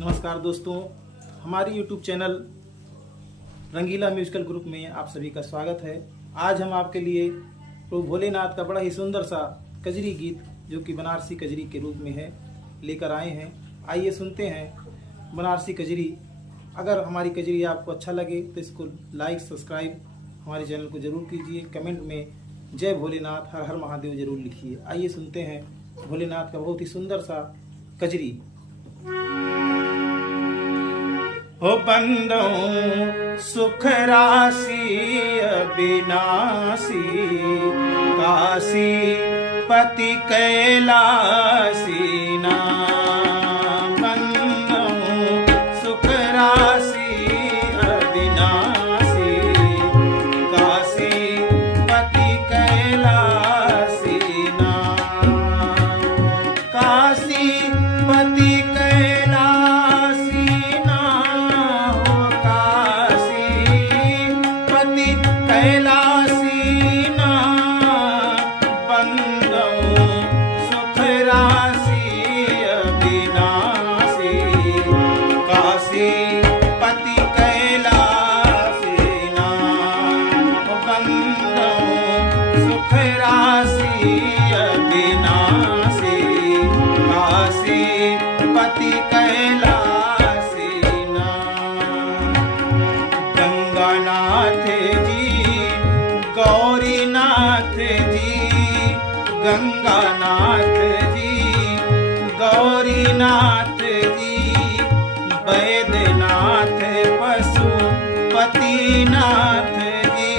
नमस्कार दोस्तों, हमारी YouTube चैनल रंगीला म्यूजिकल ग्रुप में आप सभी का स्वागत है। आज हम आपके लिए प्रभु भोलेनाथ का बड़ा ही सुंदर सा कजरी गीत जो कि बनारसी कजरी के रूप में है लेकर आए हैं। आइए सुनते हैं बनारसी कजरी। अगर हमारी कजरी आपको अच्छा लगे तो इसको लाइक सब्सक्राइब हमारे चैनल को जरूर कीजिए। कमेंट में जय भोलेनाथ हर हर महादेव जरूर लिखिए। आइए सुनते हैं भोलेनाथ का बहुत ही सुंदर सा कजरी। हो बंदो सुख राशि अविनाशी, काशी पति कैलासी नाम। बंदो सुख राशि अविनाशी, काशी पति कैलासी नाम। काशी पति कैलासी ना बंदो सुख राशि अविनाशी, काशी पति कैलासी ना बंदो सुख राशि अविनाशी, काशी पति कैलासी ना। गंगानाथ जी, गौरीनाथ जी, गंगानाथ जी, गौरीनाथ जी, वैद्यनाथ पशुपतिनाथ जी,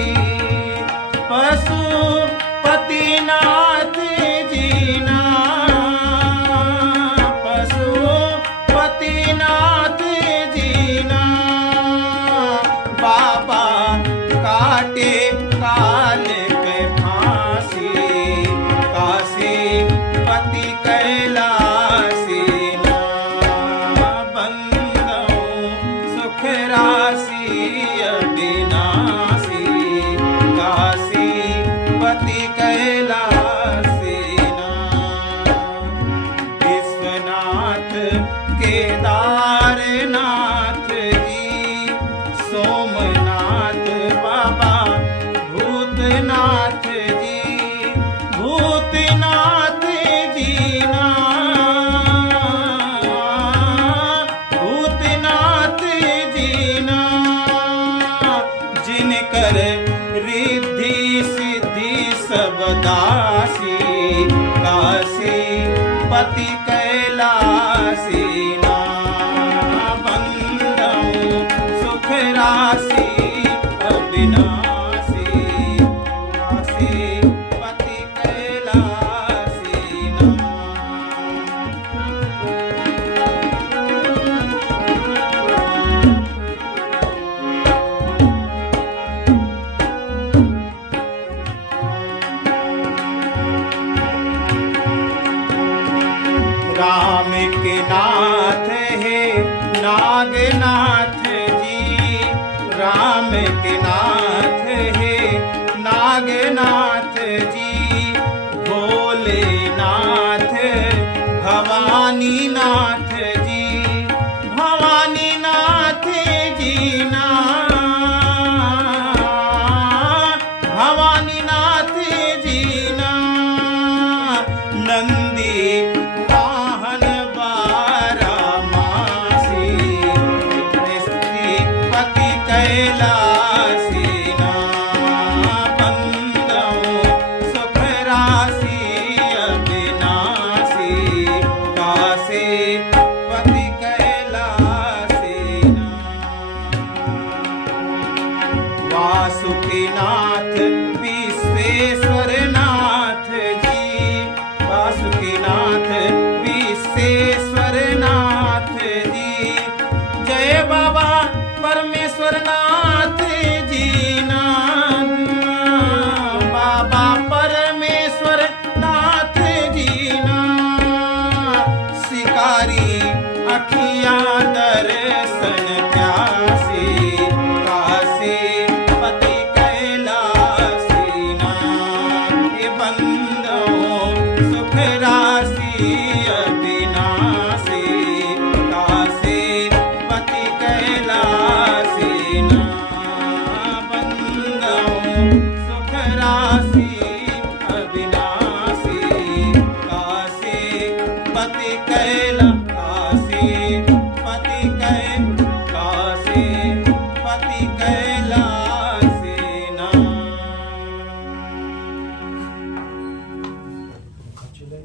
पशुपतिनाथ जी ना, पशुपतिनाथ जी ना। बाबा काटे काल के फांसी, काशी पति कैलासी ना। बंदो सुख राशि अविनाशी, काशी पति कैलासी ना। विश्वनाथ केदारनाथ जी, सोमनाथ बाबा भूतनाथ जी, भूतनाथ जी ना, भूतनाथ जी ना। जिनकर रिद्धि सिद्धि सब दासी, काशी पति कैलासी ना। बंदो सुख राशि अविनाशी, काशी पति कैलासी ना। राम के नाथ है नागनाथ जी, राम के नाथ है नागनाथ जी, भोलेनाथ भवानीनाथ जी, भवानीनाथ जी ना, भवानीनाथ जी ना। नंदी वाहन बारामासी, पति कैलासी ना। बंदो सुख राशि अविनाशी, काशी पति कैलासी ना। वासुकीनाथ विश्वेश्वरनाथ जी, वासुकीनाथ विश्वेश्वरनाथ जी, जय बाबा परमेश्वरनाथ जी ना। बाबा परमेश्वरनाथ जी ना। शिकारी अखियां दर्शन प्यासी, काशी पति कैलासी ना। बंदो सुख राशि अविनाशी, काशी सुख राशि अविनाशी। काशी पति कैला काशी पति कै काशी पति कै